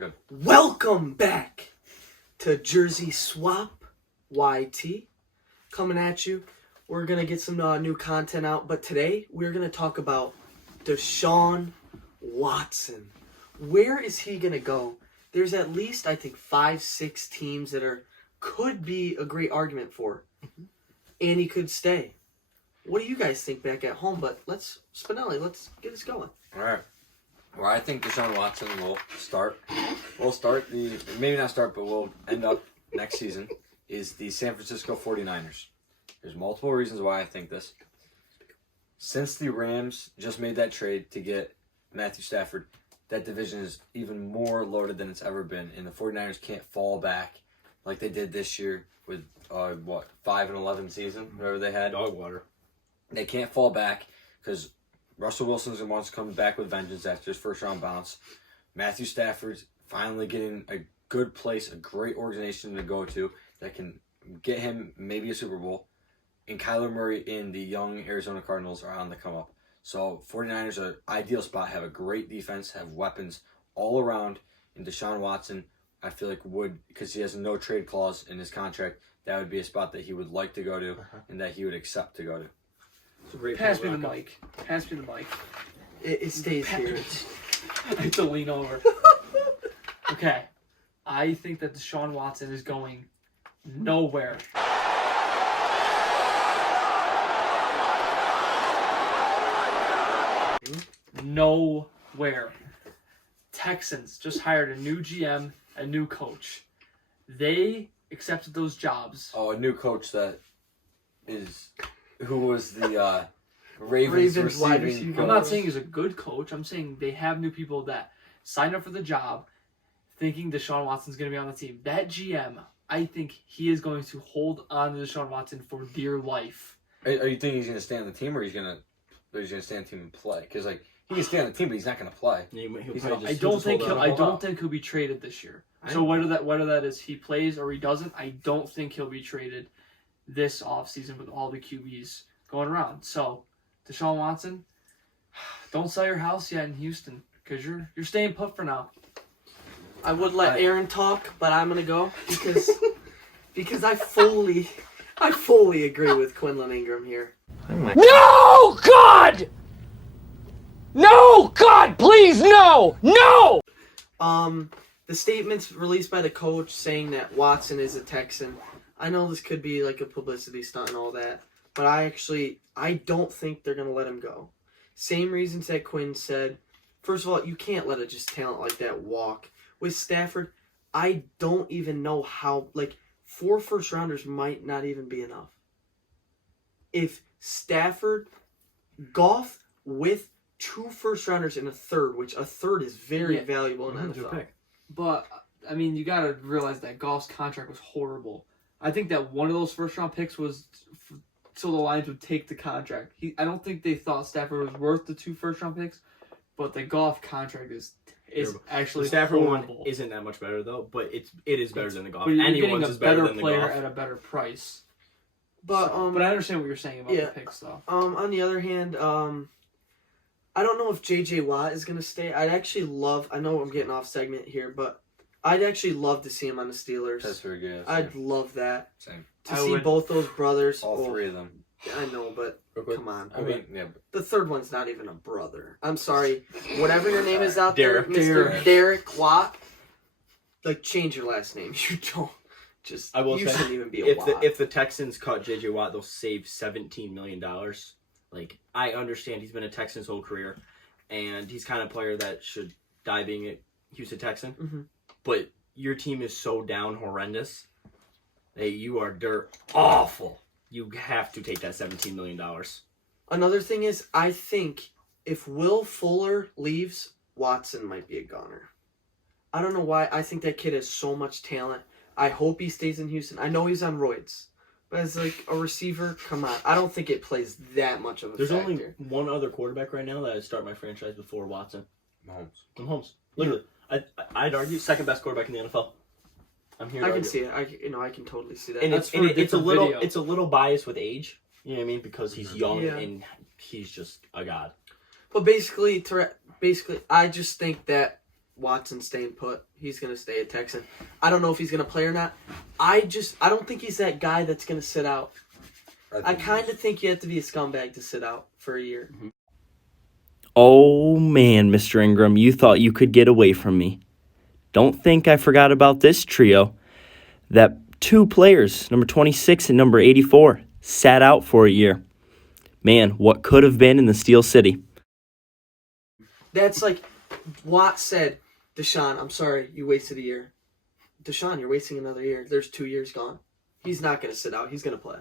good. Welcome back to JerseySwap YT. Coming at you. We're going to get some new content out, but today we're going to talk about Deshaun Watson. Where is he going to go? There's at least, I think, 5-6 teams that could be a great argument for. And he could stay. What do you guys think back at home? But Spinelli, let's get us going. All right. Well, I think Deshaun Watson will start. Maybe not start, but we'll end up next season, is the San Francisco 49ers. There's multiple reasons why I think this. Since the Rams just made that trade to get Matthew Stafford, that division is even more loaded than it's ever been, and the 49ers can't fall back like they did this year with, 5-11 season, whatever they had. Dog water. They can't fall back because Russell Wilson's wants to come back with vengeance after his first-round bounce. Matthew Stafford's finally getting a good place, a great organization to go to that can get him maybe a Super Bowl. And Kyler Murray and the young Arizona Cardinals are on the come up. So 49ers are an ideal spot, have a great defense, have weapons all around. And Deshaun Watson, I feel like because he has a no-trade clause in his contract, that would be a spot that he would like to go to and that he would accept to go to. Pass me the mic. It stays here. I have to lean over. Okay. I think that Deshaun Watson is going nowhere. Nowhere. Texans just hired a new GM, a new coach. They accepted those jobs. Oh, a new coach who was the Ravens wide receiving receiver. coach. I'm not saying he's a good coach. I'm saying they have new people that signed up for the job thinking Deshaun Watson's going to be on the team. That GM, I think he is going to hold on to Deshaun Watson for dear life. Are you thinking he's going to stay on the team, or he's going to stay on the team and play? Because he can stay on the team, but he's not going to play. I don't think he'll be traded this year. So whether that is he plays or he doesn't, I don't think he'll be traded this offseason with all the QBs going around. So Deshaun Watson, don't sell your house yet in Houston because you're staying put for now. I would let Aaron talk, but I'm gonna go because I fully agree with Quinlan Ingram here. No, God! No, God, please, no! No! The statements released by the coach saying that Watson is a Texan. I know this could be like a publicity stunt and all that, but I don't think they're gonna let him go. Same reasons that Quinn said. First of all, you can't let a just talent like that walk. With Stafford, I don't even know how, 4 first-rounders might not even be enough. If Stafford, Goff with 2 first-rounders and a third, which a third is very valuable in NFL. Pick. But I mean, you got to realize that Goff's contract was horrible. I think that one of those first-round picks was so the Lions would take the contract. I don't think they thought Stafford was worth the 2 first-round picks, but the Goff contract is actually the Stafford horrible. one isn't that much better though, but it is better than the Goff. But you're Anyone's getting is a better better than the player Goff. at a better price. But I understand what you're saying about the picks, though. On the other hand, I don't know if J.J. Watt is gonna stay. I know I'm getting off segment here, but I'd actually love to see him on the Steelers. That's very good. I'd love that. Same. To see both those brothers. All 3 of them. I know, but come on. I mean, yeah. The third one's not even a brother. I'm sorry. Whatever your name is out there, Derek. Mr. Derek Watt. Change your last name. You don't. I will you say, shouldn't even be a Watt. If the Texans cut J.J. Watt, they'll save $17 million. I understand he's been a Texan his whole career, and he's kind of player that should die being a Houston Texan. Mm-hmm. But your team is so down horrendous that you are dirt awful. You have to take that $17 million. Another thing is, I think if Will Fuller leaves, Watson might be a goner. I don't know why. I think that kid has so much talent. I hope he stays in Houston. I know he's on roids. But as a receiver, come on. I don't think it plays that much of a There's factor. only one other quarterback right now that I'd start my franchise before Watson. Mahomes. Literally. I'd argue second best quarterback in the NFL. I'm here. I can see it. I can totally see that. And That's it's a little video. it's a little biased with age. You know what I mean? Because he's young Yeah. and he's just a god. But basically, I just think that Watson staying put. He's going to stay a Texan. I don't know if he's going to play or not. I don't think he's that guy that's going to sit out. I kind of think you have to be a scumbag to sit out for a year. Oh man, Mr. Ingram, you thought you could get away from me. Don't think I forgot about this trio. That 2 players, number 26 and number 84, sat out for a year. Man, what could have been in the Steel City? That's like Watt said, Deshaun, I'm sorry, you wasted a year. Deshaun, you're wasting another year. There's 2 years gone. He's not going to sit out. He's going to play.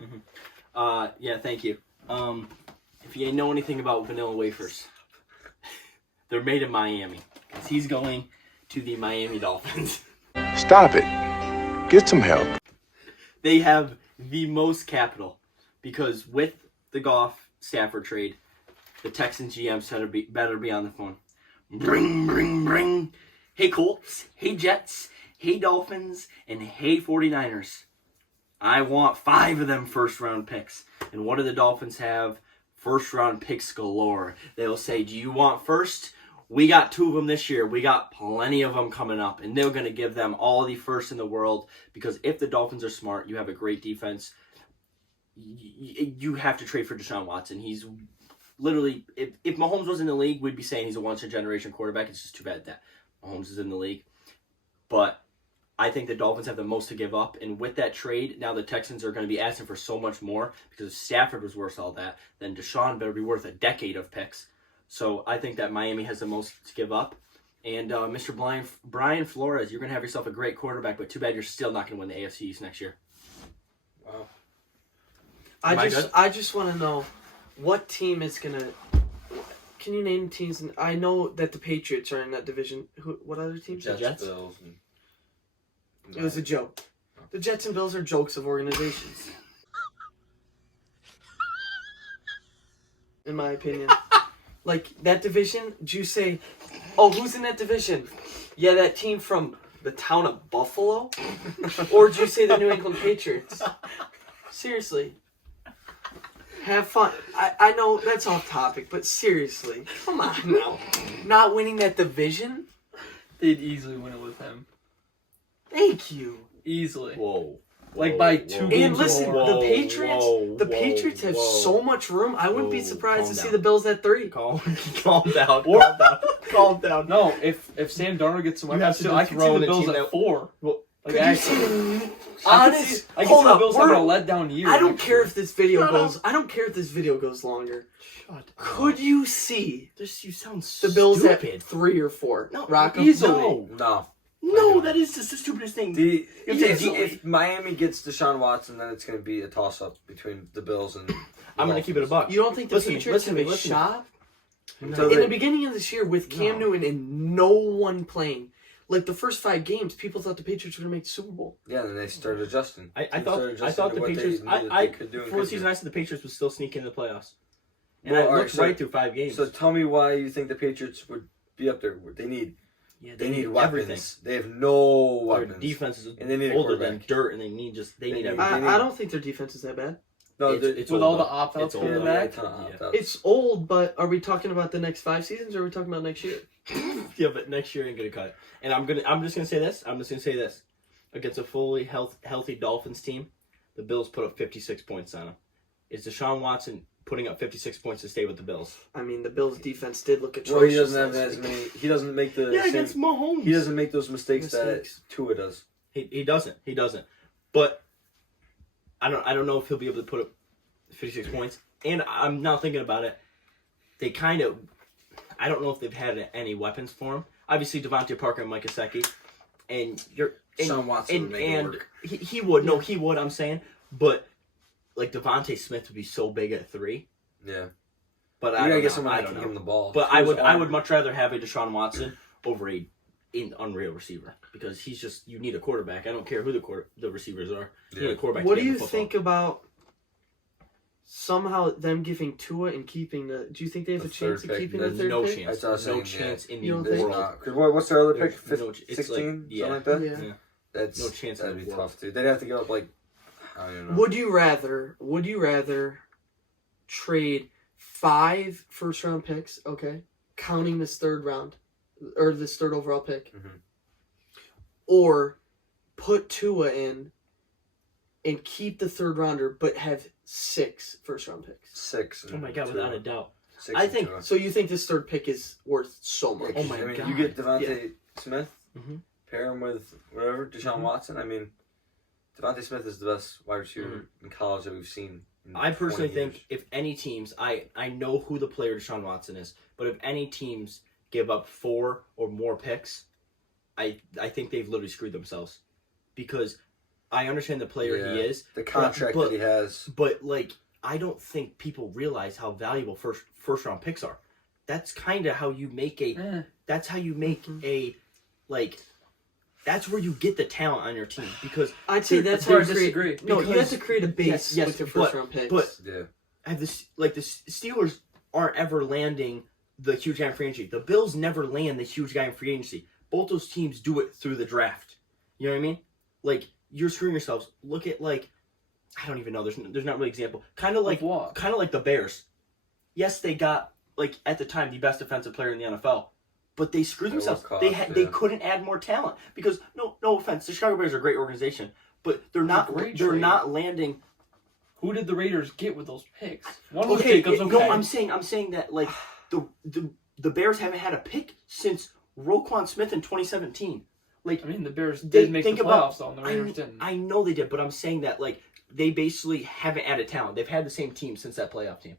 Yeah, thank you. If you know anything about vanilla wafers, they're made in Miami. 'Cause he's going to the Miami Dolphins. Stop it. Get some help. They have the most capital because with the Goff Stafford trade, the Texans GM better be on the phone. Bring. Hey Colts, hey Jets, hey Dolphins, and hey 49ers. I want 5 of them first-round picks. And what do the Dolphins have? First-round picks galore. They'll say, do you want first? We got 2 of them this year. We got plenty of them coming up. And they're going to give them all the first in the world. Because if the Dolphins are smart, you have a great defense. You have to trade for Deshaun Watson. He's literally, if Mahomes was in the league, we'd be saying he's a once-in-a-generation quarterback. It's just too bad that Mahomes is in the league. But I think the Dolphins have the most to give up. And with that trade, now the Texans are going to be asking for so much more. Because if Stafford was worth all that, then Deshaun better be worth a decade of picks. So I think that Miami has the most to give up. And Mr. Brian Flores, you're going to have yourself a great quarterback, but too bad you're still not going to win the AFC East next year. Wow. I just want to know what team is going to... Can you name teams? I know that the Patriots are in that division. What other teams? Jets. Bills. It was a joke. The Jets and Bills are jokes of organizations. In my opinion. Like, that division, did you say, oh, who's in that division? Yeah, that team from the town of Buffalo? Or did you say the New England Patriots? Seriously. Have fun. I know that's off topic, but seriously. Come on now. Not winning that division? They'd easily win it with him. Thank you. Easily. Whoa. Like by 2 And games. listen, more. the Patriots have so much room. I wouldn't be surprised to see the Bills at 3. Calm down. Calm down. No, if Sam Darnold gets some You have to I can see throw the in a Bills team at that- 4. Well, Like, Honest. I can see Hold the up. Bills having a letdown year. I don't next care year. if this video goes. I don't care if this video goes longer. Could you see You sound the Bills stupid. at 3 or 4? No, Rocco? easily. No, that is just the stupidest thing. If Miami gets Deshaun Watson, then it's going to be a toss-up between the Bills and... I'm going to keep it a buck. You don't think the Patriots have a shot? So In the beginning of this year, with Cam Newton and no one playing, like the first 5 games, people thought the Patriots were going to make the Super Bowl. Yeah, then they started adjusting. I thought the Patriots. Before the season, I said the Patriots would still sneak into the playoffs, and I looked right through 5 games. So tell me why you think the Patriots would be up there. They need weapons. everything. They have no Their weapons. defense is And they need a older than quarterback. dirt, and they need everything. I don't think their defense is that bad. No, It's with old, all the though. opt-outs It's coming old, back. Yeah. It's old, but are we talking about the next 5 seasons, or are we talking about next year? Yeah, but next year ain't gonna cut. And I'm just gonna say this. Against a fully healthy Dolphins team, the Bills put up 56 points on them. Is Deshaun Watson putting up 56 points to stay with the Bills? I mean, the Bills' defense did look atrocious. Well, he doesn't have last as week. many. He doesn't make the. Yeah, same, against Mahomes. He doesn't make those mistakes that Tua does. He doesn't. But I don't know if he'll be able to put up 56 points. And I'm now thinking about it. They kind of, I don't know if they've had any weapons for him. Obviously, Devontae Parker and Mike Gesicki, and Sean Watson would make it work. He would. No, he would. I'm saying, but like Devontae Smith would be so big at 3. Yeah. But I don't guess know. someone I that don't can know. give him the ball. But He was I would armed. much rather have a Deshaun Watson over an unreal receiver because he's just, you need a quarterback. I don't care who the receivers are. You need a quarterback. What to do get you the think about somehow them giving Tua and keeping the? Do you think they have a The chance third of pick? keeping There's the 3rd no pick? chance. That's what I was No saying, chance in You the don't think? world. Because what's their other pick? There's no ch- it's 16? like- yeah. Something like that? Yeah. Yeah. That's, No chance in that'd the be world. tough, dude. They'd have to give up, like, I don't even know. Would you rather trade 5 first-round picks? Okay, counting this 3rd round, or this third overall pick, Mhm. or put Tua in and keep the third rounder, but have 6 first-round picks. 6. Oh my god, without a doubt. 6 I and think- Tua. So you think this third pick is worth so much? Oh my I mean, God. You get Devontae Smith, Mhm. pair him with whatever, Deshaun Mhm. Watson. I mean, Devontae Smith is the best wide receiver in college that we've seen. In I personally 20 think years. if any teams, I know who the player Deshaun Watson is, but if any teams give up 4 or more picks, I think they've literally screwed themselves, because I understand the player he Yeah. is, the contract but- that he has. but like I don't think people realize how valuable first round picks are. That's kind of how you make a. That's how you make a, like. That's where you get the talent on your team, because I'd say Dude, that's where I where you create. disagree, No, you have because- to create a base yes, with your but- first-round picks. but- Yeah. have this like the Steelers aren't ever landing the huge guy in free agency. The Bills never land the huge guy in free agency. Both those teams do it through the draft. You know what I mean? Like, you're screwing yourselves. Look at, like, I don't even know. There's not really an example. Kind of like what? Kind of like the Bears. Yes, they got, like, at the time, the best defensive player in the NFL. But they screwed At what themselves. cost, They yeah. couldn't add more talent, because no offense, the Chicago Bears are a great organization, but they're not great they're trade. not landing. Who did the Raiders get with those picks? One was Okay, Jacobs. Okay, no, I'm saying that, like, the Bears haven't had a pick since Roquan Smith in 2017. Like, I mean, the Bears They- did make the think about- playoffs, though, and the Raiders didn't. I know they did, but I'm saying that, like, they basically haven't added talent. They've had the same team since that playoff team,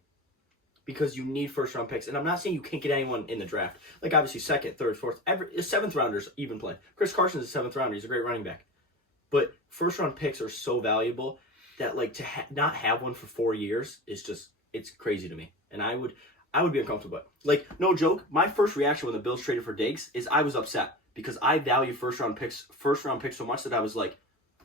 because you need first round picks. And I'm not saying you can't get anyone in the draft. Like, obviously, second, third, fourth, seventh rounders even play. Chris Carson's a 7th rounder. He's a great running back. But first round picks are so valuable that, like, to not have one for 4 years is just, it's crazy to me. And I would be uncomfortable. Like, no joke, my first reaction when the Bills traded for Diggs is I was upset, because I value first round picks so much that I was like,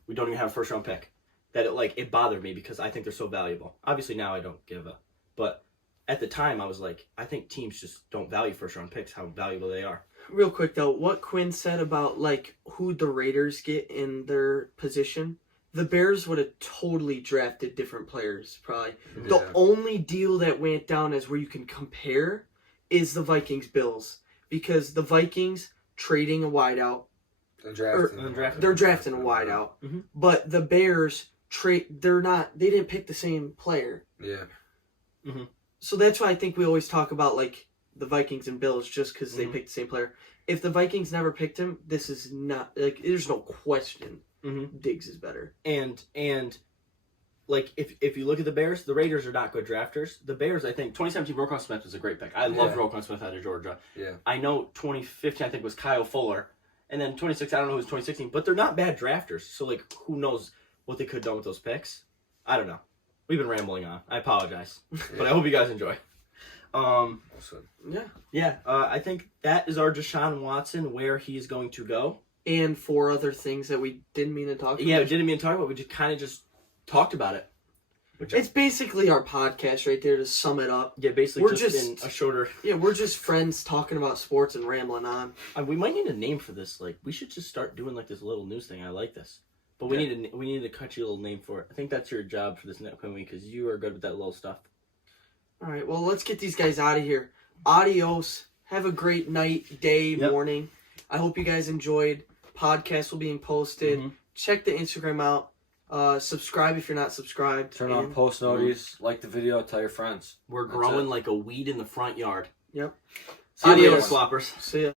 we don't even have a first round pick. That it bothered me, because I think they're so valuable. Obviously now I don't give a, but at the time I was like, I think teams just don't value first round picks, how valuable they are. Real quick though, what Quinn said about like who the Raiders get in their position, the Bears would have totally drafted different players. Probably the Yeah. only deal that went down as where you can compare is the Vikings Bills, because the Vikings trading a wideout, they're drafting a wideout, Mhm. but the Bears they didn't pick the same player. Yeah. So that's why I think we always talk about like the Vikings and Bills, just because they Mhm. picked the same player. If the Vikings never picked him, this is not like there's no question. Mhm. Diggs is better. And like, if you look at the Bears, the Raiders are not good drafters. The Bears, I think 2017 Roquan Smith was a great pick. I love Yeah. Roquan Smith out of Georgia. Yeah. I know 2015 I think was Kyle Fuller, and then 2016 I don't know who's 2016, but they're not bad drafters. So, like, who knows what they could have done with those picks? I don't know. We've been rambling on. I apologize, but I hope you guys enjoy. Yeah. Yeah, I think that is our Deshaun Watson, where he's going to go. And 4 other things that we didn't mean to talk about. Yeah, we didn't mean to talk about. We just kind of just talked about it. Which It's basically our podcast right there to sum it up. yeah, basically we're just just- in a shorter. Yeah, we're just friends talking about sports and rambling on. We might need a name for this. Like, we should just start doing like this little news thing. I like this, but we need to cut you a little name for it. I think that's your job for this upcoming week, because you are good with that little stuff. All right, well, let's get these guys out of here. Adios. Have a great night, day, Yep. morning. I hope you guys enjoyed. Podcast will be posted. Mhm. Check the Instagram out. Subscribe if you're not subscribed. Turn on And- post notice, like the video, tell your friends. We're That's growing it. like a weed in the front yard. Yep. See you later, Adios. swappers. See ya.